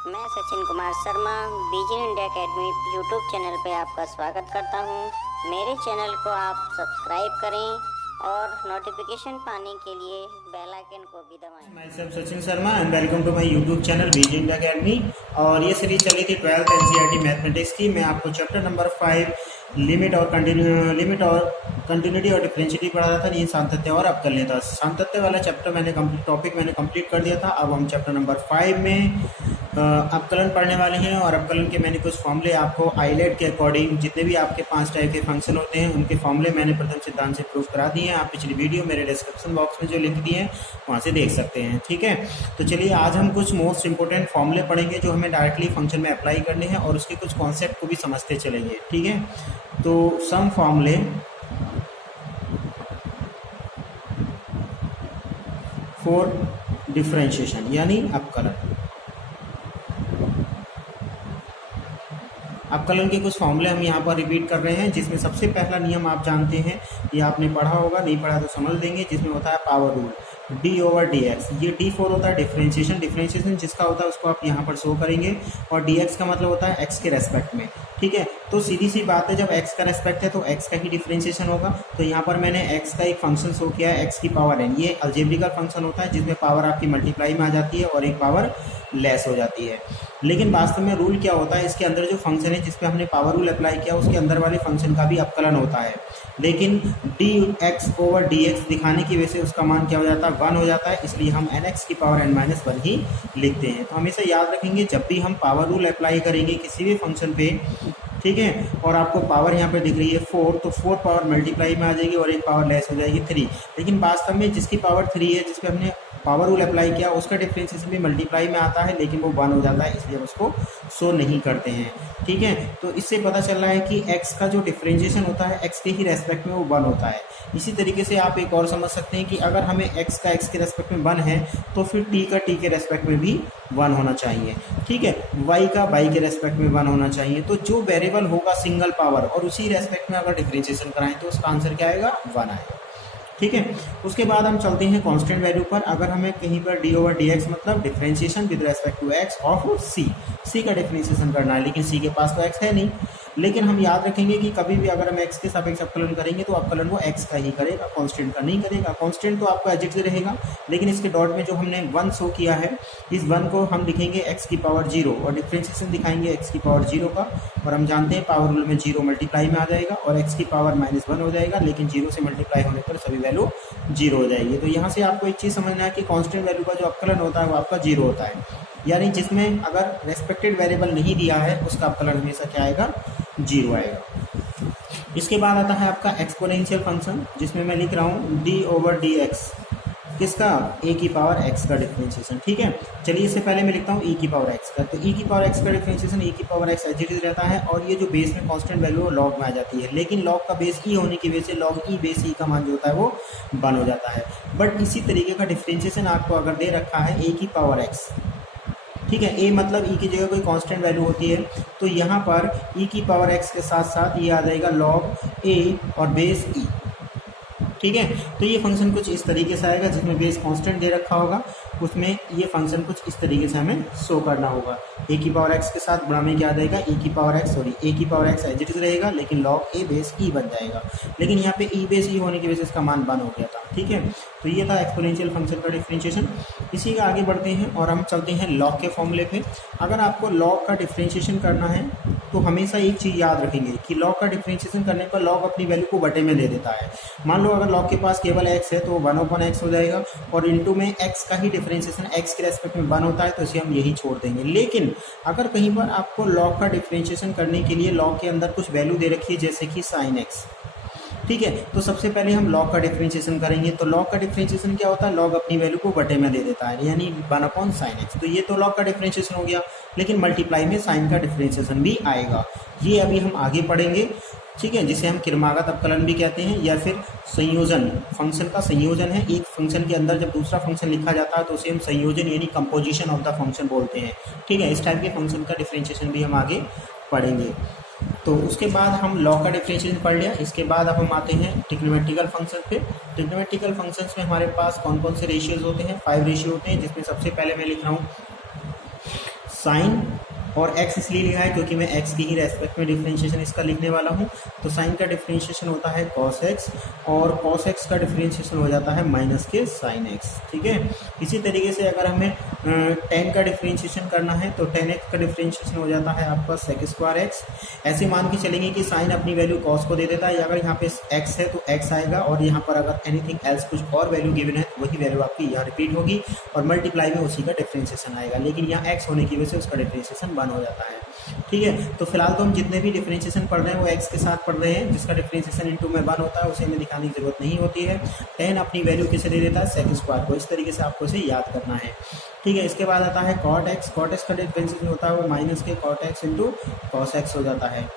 मैं सचिन कुमार शर्मा बीजे India academy YouTube channel पे आपका स्वागत करता हूं। मेरे चैनल को आप सब्सक्राइब करें और नोटिफिकेशन पाने के लिए बेल आइकन को भी दबाएं। Myself Sachin Sharma and welcome to my YouTube channel BJ India Academy. और ये सीरीज चली थी 12th NCERT मैथमेटिक्स की। मैं आपको चैप्टर नंबर 5 लिमिट और कंटिन्यूटी और डिफरेंशियलिटी पढ़ा रहा था। ये सातत्य और अवकलनीय था। सातत्य वाला चैप्टर टॉपिक मैंने कंप्लीट कर दिया था। अब हम चैप्टर नंबर 5 में अवकलन पढ़ने वाले हैं। और अवकलन के मैंने कुछ फॉर्मूले आपको आइलेट के अकॉर्डिंग जितने भी आपके 5 टाइप के फंक्शन होते हैं उनके फॉर्मूले मैंने प्रथम सिद्धांत से प्रूव करा दिए हैं। आप पिछली वीडियो मेरे डिस्क्रिप्शन बॉक्स में जो लिंक दिए हैं वहाँ से देख सकते हैं। ठीक है, तो चलिए आज हम कुछ मोस्ट इंपोर्टेंट फॉर्मूले पढ़ेंगे जो हमें डायरेक्टली फंक्शन में अप्लाई करने हैं और उसके कुछ कॉन्सेप्ट को भी समझते चलेंगे। ठीक है, तो सम फॉर्मूले फॉर डिफरेंशिएशन यानी अवकलन। अवकलन के कुछ फॉर्मूले हम यहाँ पर रिपीट कर रहे हैं, जिसमें सबसे पहला नियम आप जानते हैं, ये आपने पढ़ा होगा, नहीं पढ़ा तो समझ लेंगे, जिसमें होता है पावर रूल d/dx। ये d4 होता है डिफरेंशिएशन जिसका होता है उसको आप यहाँ पर शो करेंगे, और dx का मतलब होता है x के रेस्पेक्ट में। ठीक है, तो सीधी सी बात है, जब x का रेस्पेक्ट है तो x का ही डिफरेंशिएशन होगा। तो यहाँ पर मैंने x का एक फंक्शन शो किया है, x की पावर n। ये अलजेब्रिकल फंक्शन होता है जिसमें पावर आपकी मल्टीप्लाई में आ जाती है और एक पावर लेस हो जाती है। लेकिन वास्तव में रूल क्या होता है, इसके अंदर जो फंक्शन है जिसपे हमने पावर रूल अप्लाई किया उसके अंदर वाले फंक्शन का भी अवकलन होता है, लेकिन dx/dx दिखाने की वजह से उसका मान क्या हो जाता है, 1 हो जाता है। इसलिए हम nx की पावर n-1 ही लिखते हैं। तो हमेशा याद रखेंगे जब भी हम पावर रूल अप्लाई करेंगे किसी भी फंक्शन पे, ठीक है, और आपको पावर यहाँ पे दिख रही है 4, तो 4 पावर मल्टीप्लाई में आ जाएगी और एक पावर लेस हो जाएगी 3। लेकिन वास्तव में जिसकी पावर 3 है, जिसपे हमने पावर रूल अप्लाई किया, उसका डिफरेंशिएशन भी मल्टीप्लाई में आता है, लेकिन वो 1 हो जाता है, इसलिए हम उसको शो नहीं करते हैं। ठीक है, तो इससे पता चल रहा है कि x का जो डिफरेंशिएशन होता है x के ही रेस्पेक्ट में वो 1 होता है। इसी तरीके से आप एक और समझ सकते हैं कि अगर हमें x का x के रेस्पेक्ट में 1 है तो फिर t का t के रेस्पेक्ट में भी 1 होना चाहिए। ठीक है, y का y के रेस्पेक्ट में 1 होना चाहिए। तो जो वेरिएबल होगा सिंगल पावर और उसी रेस्पेक्ट में अगर डिफरेंशिएशन कराएं तो उसका आंसर क्या आएगा, 1 आएगा। ठीक है, उसके बाद हम चलते हैं कांस्टेंट वैल्यू पर। अगर हमें कहीं पर d/dx मतलब differentiation with respect to x of c का डिफरेंशिएशन करना है, लेकिन c के पास तो x है नहीं। लेकिन हम याद रखेंगे कि कभी भी अगर हम x के सापेक्ष अवकलन करेंगे तो अवकलन वो x का ही करेगा, कांस्टेंट का नहीं करेगा। कांस्टेंट तो आपका एज इट इज रहेगा, लेकिन इसके डॉट में जो हमने 1 शो किया है, इस 1 को हम लिखेंगे x की पावर 0 और डिफरेंशिएशन दिखाएंगे x की पावर 0 का। और हम जानते हैं पावर रूल में 0 मल्टीप्लाई में आ जाएगा और x की पावर -1 हो जाएगा, लेकिन 0 से मल्टीप्लाई होने पर सभी वैल्यू 0 हो जाएगी। तो यहाँ से आपको एक चीज़ समझना है कि कांस्टेंट वैल्यू का जो अवकलन होता है वो आपका 0 होता है, यानी जिसमें अगर रेस्पेक्टेड वेरिएबल नहीं दिया है उसका अवकलन हमेशा क्या आएगा, 0 आएगा। इसके बाद आता है आपका एक्सपोनेंशियल फंक्शन, जिसमें मैं लिख रहा हूँ d/dx, किसका, a की पावर x का डिफरेंशिएशन। ठीक है, चलिए इससे पहले मैं लिखता हूँ e की पावर x का। तो e की पावर x का डिफरेंशिएशन e की power x as it is रहता है, और ये जो बेस में कांस्टेंट वैल्यू है लॉग में आ जाती है, लेकिन लॉग का बेस e होने की वजह से लॉग e बेस e का मान जो होता है वो 1 हो जाता है। बट इसी तरीके का डिफरेंशिएशन आपको अगर दे रखा है a की पावर x, ठीक है, a मतलब e की जगह कोई कांस्टेंट वैल्यू होती है, तो यहाँ पर e की पावर x के साथ साथ ये आ जाएगा लॉग a और बेस e। ठीक है, तो ये फंक्शन कुछ इस तरीके से आएगा, जिसमें बेस कांस्टेंट दे रखा होगा, उसमें ये फंक्शन कुछ इस तरीके से हमें शो करना होगा। a की पावर x के साथ गुणा में क्या आ जाएगा, a की power x as it is रहेगा, लेकिन log a बेस e बन जाएगा। लेकिन यहाँ पे e बेस e होने की वजह से इसका मान 1 हो गया था। ठीक है, तो ये था एक्सपोनेंशियल फंक्शन का डिफरेंशिएशन। इसी का आगे बढ़ते हैं और हम चलते हैं लॉग के फॉर्मूले पे। अगर आपको लॉग का डिफरेंशिएशन करना है तो हमेशा एक चीज़ याद रखेंगे कि लॉग का डिफरेंशिएशन करने पर लॉग अपनी वैल्यू को बटे में दे देता है। मान लो अगर लॉग के पास केवल x है तो 1/x हो जाएगा, और इनटू में x का ही डिफरेंशिएशन x के रेस्पेक्ट में 1 होता है, तो इसे हम यही छोड़ देंगे। लेकिन अगर कहीं पर आपको लॉग का डिफरेंशिएशन करने के लिए लॉग के अंदर कुछ वैल्यू दे रखी है, जैसे कि sin x, ठीक है, तो सबसे पहले हम लॉग का डिफरेंशिएशन करेंगे। तो लॉग का डिफरेंशिएशन क्या होता है, लॉग अपनी वैल्यू को बटे में दे देता है, यानी 1/sin x। तो ये तो लॉग का डिफरेंशिएशन हो गया, लेकिन मल्टीप्लाई में साइन का डिफरेंशिएशन भी आएगा। ये अभी हम आगे पढ़ेंगे। ठीक है, जिसे हम क्रमागत अवकलन भी कहते हैं, या फिर संयोजन, फंक्शन का संयोजन है। एक फंक्शन के अंदर जब दूसरा फंक्शन लिखा जाता है तो उसे हम संयोजन यानी कंपोजिशन ऑफ द फंक्शन बोलते हैं। ठीक है, इस टाइप के फंक्शन का डिफरेंशिएशन भी हम आगे पढ़ेंगे। तो उसके बाद हम लॉग का डिफरेंशिएशन पढ़ लिया। इसके बाद अब हम आते हैं ट्रिग्नोमेट्रिकल फंक्शन पे। ट्रिग्नोमेट्रिकल फंक्शंस में हमारे पास कौन कौन से रेशियोज होते हैं, 5 रेशियो होते हैं, जिसमें सबसे पहले मैं लिख रहा हूँ साइन और x इसलिए लिखा है क्योंकि मैं x की ही रेस्पेक्ट में डिफरेंशिएशन इसका लिखने वाला हूँ। तो साइन का डिफरेंशिएशन होता है cos x और cos x का डिफरेंशिएशन हो जाता है माइनस के sin x। ठीक है, इसी तरीके से अगर हमें tan का डिफरेंशिएशन करना है तो tan x का डिफरेंशिएशन हो जाता है आपका sec स्क्वायर x। ऐसे मान के चलेंगे कि साइन अपनी वैल्यू cos को दे देता है, अगर यहाँ पे x है तो x आएगा और यहाँ पर अगर एनीथिंग एल्स कुछ और वैल्यू गिवन है तो वही वैल्यू आपकी यहाँ रिपीट होगी और मल्टीप्लाई में उसी का डिफरेंशिएशन आएगा, लेकिन यहाँ x होने की वजह से उसका डिफरेंशिएशन बन हो जाता है। ठीक है, तो फिलहाल तो हम जितने भी डिफरेंशिएशन पढ़ रहे हैं वो x के साथ पढ़ रहे हैं, जिसका डिफरेंशिएशन इनटू में 1 होता है उसे हमें दिखाने की जरूरत नहीं होती है। tan अपनी वैल्यू किसे दे देता है, sec स्क्वायर को। इस तरीके से आपको इसे याद करना है। ठीक है, इसके बाद आता है cot x। cot x का डिफरेंशिएशन होता है वो माइनस के cot x into cos x हो जाता है।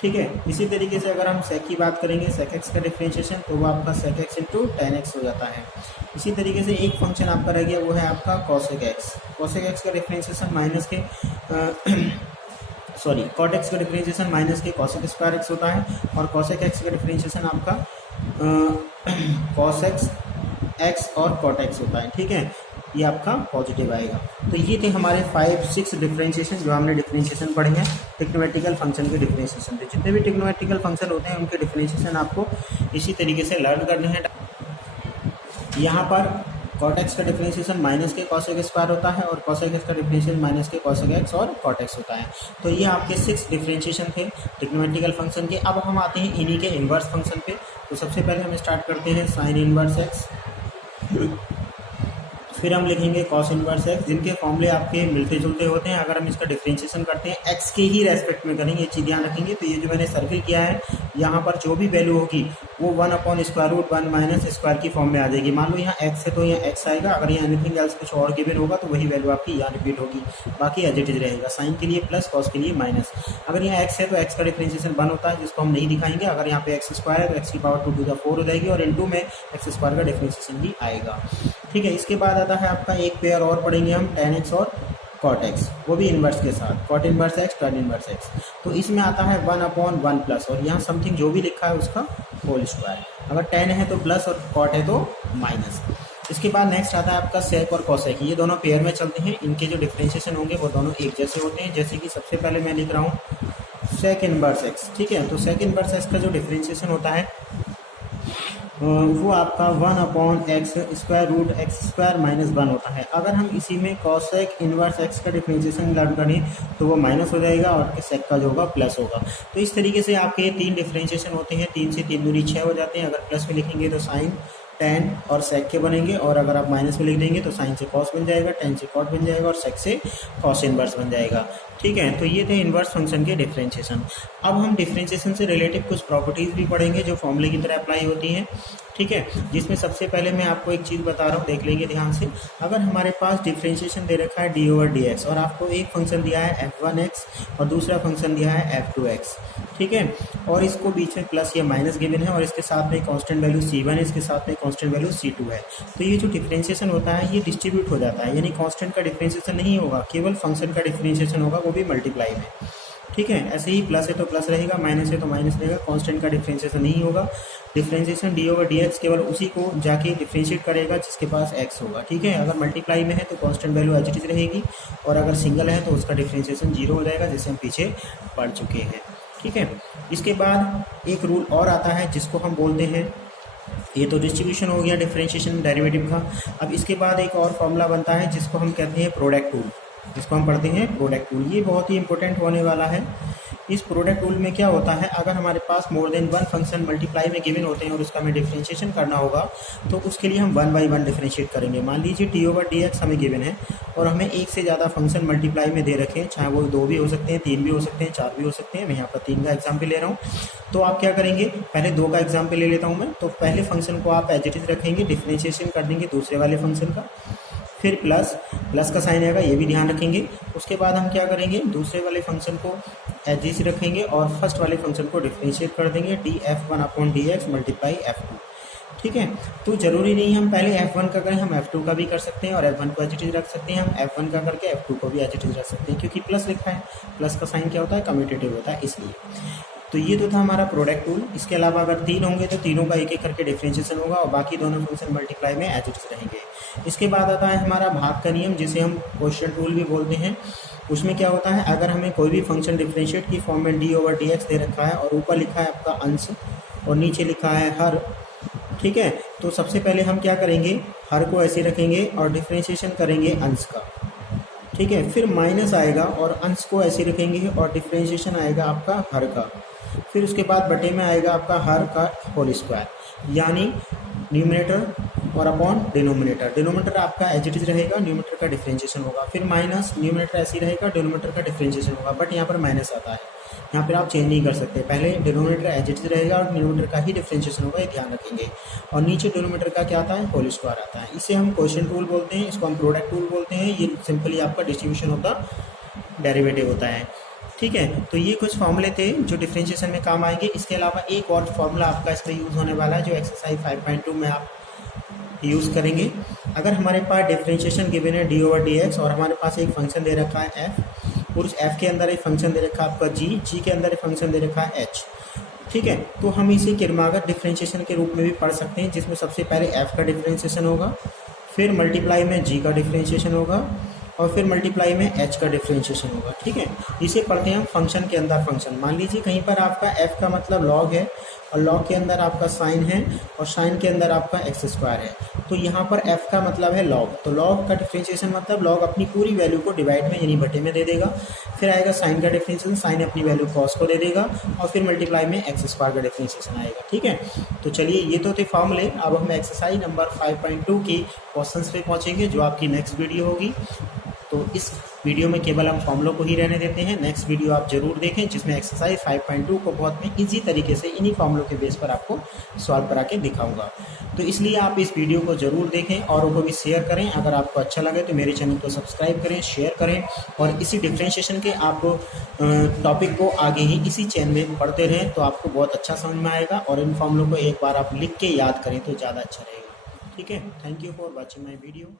ठीक है, इसी तरीके से अगर हम sec की बात करेंगे, sec x का डिफरेंशिएशन तो वो आपका sec x into tan x हो जाता है। इसी तरीके से एक फंक्शन आपका रह गया वो है आपका cosec x। cosec x का डिफरेंशिएशन माइनस के cot x का डिफरेंशिएशन माइनस के cosec स्क्वायर x होता है और cosec x का डिफरेंशिएशन आपका cos x और cot x होता है। ठीक है, ये आपका पॉजिटिव आएगा। तो ये थे हमारे 5-6 डिफरेंशिएशन जो हमने डिफरेंशिएशन पढ़े हैं ट्रिग्नोमेट्रिकल फंक्शन के डिफरेंशिएशन थे। जितने भी ट्रिग्नोमेट्रिकल फंक्शन होते हैं उनके डिफरेंशिएशन आपको इसी तरीके से लर्न करने हैं। यहाँ पर cot x का डिफरेंशिएशन माइनस के cosec स्क्वायर होता है और cosec x का डिफरेंशिएशन माइनस के cosec x और cot x होता है। तो ये आपके 6 डिफरेंशिएशन थे ट्रिग्नोमेट्रिकल फंक्शन के। अब हम आते हैं इन्हीं के इन्वर्स फंक्शन पे। तो सबसे पहले हम स्टार्ट करते हैं साइन इनवर्स x, फिर हम लिखेंगे cos इनवर्स x, जिनके फॉर्मूले आपके मिलते जुलते होते हैं। अगर हम इसका डिफरेंशिएशन करते हैं x के ही रेस्पेक्ट में करेंगे, ये चीज़ ध्यान रखेंगे। तो ये जो मैंने सर्किल किया है यहाँ पर जो भी वैल्यू होगी वो 1/√1 माइनस स्क्वायर की फॉर्म में आ जाएगी। मान लो यहाँ x है तो यहाँ x आएगा, अगर यहाँ एनीथिंग एल्स कुछ और गिवन होगा तो वही वैल्यू आपकी यहाँ रिपीट होगी, बाकी एज इट इज रहेगा। साइन के लिए प्लस, cos के लिए माइनस। अगर यहाँ x है तो x का डिफरेंशिएशन 1 होता है जिसको हम नहीं दिखाएंगे। अगर यहाँ पे x स्क्वायर है तो x की पावर 2 हो जाएगी और इंटू में x स्क्वायर का डिफरेंशिएशन भी आएगा। ठीक है, इसके बाद आता है आपका एक पेयर और पढ़ेंगे हम tan x और cot x, वो भी इन्वर्स के साथ, cot inverse x, tan inverse x। तो इसमें आता है 1/1 प्लस और यहाँ समथिंग जो भी लिखा है उसका होल स्क्वायर। अगर tan है तो प्लस और cot है तो माइनस। इसके बाद नेक्स्ट आता है आपका sec और cosec। ये दोनों पेयर में चलते हैं, इनके जो डिफरेंशिएशन होंगे वो दोनों एक जैसे होते हैं। जैसे कि सबसे पहले मैं लिख रहा हूँ sec इन्वर्स x। ठीक है, तो sec इन्वर्स x का जो डिफरेंशिएशन होता है वो आपका 1/x square root x square minus 1 होता है। अगर हम इसी में cosec इनवर्स x का डिफरेंशिएशन लर्न करें तो वो माइनस हो जाएगा और sec का जो होगा प्लस होगा। तो इस तरीके से आपके 3 डिफरेंशिएशन होते हैं, 3 से 3 दूनी 6 हो जाते हैं। अगर प्लस में लिखेंगे तो साइन tan और sec के बनेंगे और अगर आप माइनस में लिख देंगे तो साइन से cos बन जाएगा, tan से cot बन जाएगा और sec से cos इनवर्स बन जाएगा। ठीक है, तो ये थे इनवर्स फंक्शन के डिफरेंशिएशन। अब हम डिफरेंशिएशन से रिलेटेड कुछ प्रॉपर्टीज़ भी पढ़ेंगे जो फॉर्मूले की तरह अप्लाई होती हैं। ठीक है, जिसमें सबसे पहले मैं आपको एक चीज़ बता रहा हूँ, देख लेंगे ध्यान से। अगर हमारे पास डिफरेंशिएशन दे रखा है d/dx और आपको एक फंक्शन दिया है f1x और दूसरा फंक्शन दिया है f2x, ठीक है, और इसको बीच में प्लस या माइनस गिवन है और इसके साथ में कांस्टेंट वैल्यू c1 है, इसके साथ में कांस्टेंट वैल्यू c2 है। तो ये जो डिफरेंशिएशन होता है ये डिस्ट्रीब्यूट हो जाता है, यानी कांस्टेंट का डिफरेंशिएशन नहीं होगा, केवल फंक्शन का डिफरेंशिएशन होगा, वो भी मल्टीप्लाई में। ठीक है, ऐसे ही प्लस है तो प्लस रहेगा, माइनस है तो माइनस रहेगा, कांस्टेंट का डिफरेंशिएशन नहीं होगा। डिफरेंशिएशन d/dx केवल उसी को जाके डिफरेंशिएट करेगा जिसके पास x होगा। ठीक है, अगर मल्टीप्लाई में है तो constant value as it is रहेगी और अगर सिंगल है तो उसका डिफरेंशिएशन 0 हो जाएगा, जैसे हम पीछे पढ़ चुके हैं। ठीक है, इसके बाद एक रूल और आता है जिसको हम बोलते हैं, ये तो डिस्ट्रीब्यूशन हो गया डिफरेंशिएशन डेरिवेटिव का। अब इसके बाद एक और फॉर्मूला बनता है जिसको हम कहते हैं प्रोडक्ट रूल, जिसको हम पढ़ते हैं प्रोडक्ट रूल। ये बहुत ही इंपॉर्टेंट होने वाला है। इस प्रोडक्ट रूल में क्या होता है, अगर हमारे पास मोर देन 1 फंक्शन मल्टीप्लाई में गिवन होते हैं और उसका हमें डिफरेंशिएशन करना होगा तो उसके लिए हम 1 बाई 1 डिफरेंशिएट करेंगे। मान लीजिए d/dx हमें गिवन है और हमें एक से ज़्यादा फंक्शन मल्टीप्लाई में दे रखे हैं, चाहे वो 2 भी हो सकते हैं, 3 भी हो सकते हैं, 4 भी हो सकते हैं। मैं यहाँ पर 3 का एग्जाम्पल ले रहा हूँ। तो आप क्या करेंगे, पहले 2 का एग्जाम्पल ले लेता हूँ मैं। तो पहले फंक्शन को आप एज इट इज रखेंगे, डिफरेंशिएशन कर देंगे दूसरे वाले फंक्शन का, फिर प्लस का साइन आएगा, ये भी ध्यान रखेंगे। उसके बाद हम क्या करेंगे, दूसरे वाले फंक्शन को एज इट रखेंगे और फर्स्ट वाले फंक्शन को डिफरेंशिएट कर देंगे df1/dx मल्टीप्लाई f2। ठीक है, तो जरूरी नहीं हम पहले f1 का करें, हम f2 का भी कर सकते हैं और f1 को एज इट इज रख सकते हैं। हम f1 का करके f2 को भी एज इट इज रख सकते हैं, क्योंकि प्लस लिखा है, प्लस का साइन क्या होता है, कम्यूटेटिव होता है, इसलिए। तो ये तो था हमारा प्रोडक्ट टूल। इसके अलावा अगर 3 होंगे तो तीनों का एक एक करके डिफरेंशिएशन होगा और बाकी दोनों फंक्शन मल्टीप्लाई में एज इट इज रहेंगे। इसके बाद आता है हमारा भाग का नियम, जिसे हम क्वेश्चन टूल भी बोलते हैं। उसमें क्या होता है, अगर हमें कोई भी फंक्शन डिफरेंशिएट की फॉर्म में d/dx दे रखा है और ऊपर लिखा है आपका अंश और नीचे लिखा है हर, ठीक है, तो सबसे पहले हम क्या करेंगे, हर को ऐसे रखेंगे और डिफरेंशिएशन करेंगे अंश का, ठीक है। फिर माइनस आएगा और अंश को ऐसे रखेंगे और डिफरेंशिएशन आएगा आपका हर का। फिर उसके बाद बटे में आएगा आपका हर का होल स्क्वायर, यानी न्यूमरेटर और अपॉन डिनोमिनेटर। डिनोमिनेटर आपका एज इट इज रहेगा, न्यूमरेटर का डिफरेंशिएशन होगा। फिर माइनस, न्यूमरेटर ऐसे ही रहेगा, डिनोमिनेटर का डिफरेंशिएशन होगा। बट यहाँ पर माइनस आता है, यहाँ पर आप चेंज नहीं कर सकते। पहले डिनोमिनेटर एज इट इज रहेगा और न्यूमरेटर का ही डिफरेंशिएशन होगा, ये ध्यान रखेंगे। और नीचे डिनोमिनेटर का क्या आता है, होल स्क्वायर आता है। इसे हम क्वेश्चन टूल बोलते हैं, इसको हम प्रोडक्ट टूल बोलते हैं। ये सिंपली आपका डिस्ट्रीब्यूशन ऑफ द डेरिवेटिव होता है, ठीक है। तो ये कुछ फॉर्मूले थे जो डिफरेंशिएशन में काम आएंगे। इसके अलावा एक और फॉर्मूला आपका इसमें यूज़ होने वाला है, जो एक्सरसाइज 5.2 में आप यूज़ करेंगे। अगर हमारे पास डिफरेंशिएशन गिवन है d/dx और हमारे पास एक फंक्शन दे रखा है f, और उस f के अंदर एक फंक्शन दे रखा है आपका g के अंदर एक फंक्शन दे रखा है h, ठीक है, तो हम इसे किरमागर डिफरेंशिएशन के रूप में भी पढ़ सकते हैं, जिसमें सबसे पहले f का डिफरेंशिएशन होगा, फिर मल्टीप्लाई में g का डिफरेंशिएशन होगा और फिर मल्टीप्लाई में h का डिफरेंशिएशन होगा, ठीक है। इसे पढ़ते हैं हम फंक्शन के अंदर फंक्शन। मान लीजिए कहीं पर आपका f का मतलब लॉग है और लॉग के अंदर आपका साइन है और साइन के अंदर आपका एक्स स्क्वायर है, तो यहाँ पर f का मतलब है लॉग। तो लॉग का डिफरेंशिएशन मतलब लॉग अपनी पूरी वैल्यू को डिवाइड में यानी बटे में दे देगा। फिर आएगा साइन का डिफरेंशिएशन, साइन अपनी वैल्यू कॉस को दे देगा और फिर मल्टीप्लाई में एक्स स्क्वायर का डिफरेंशिएशन आएगा, ठीक है। तो चलिए, ये तो थे फॉर्मूले। अब हम एक्सरसाइज नंबर 5.2 की क्वेश्चंस पे पहुँचेंगे, जो आपकी नेक्स्ट वीडियो होगी। तो इस वीडियो में केवल हम फॉर्मूलों को ही रहने देते हैं। नेक्स्ट वीडियो आप जरूर देखें, जिसमें एक्सरसाइज 5.2 को बहुत में इजी तरीके से इन्हीं फॉर्मूलों के बेस पर आपको सॉल्व करा के दिखाऊंगा। तो इसलिए आप इस वीडियो को जरूर देखें और उनको भी शेयर करें। अगर आपको अच्छा लगे तो मेरे चैनल को सब्सक्राइब करें, शेयर करें और इसी डिफरेंशिएशन के आप टॉपिक को आगे ही इसी चैनल में पढ़ते रहें, तो आपको बहुत अच्छा समझ में आएगा। और इन फॉर्मूलों को एक बार आप लिख के याद करें तो ज़्यादा अच्छा रहेगा, ठीक है। Thank you for watching my video.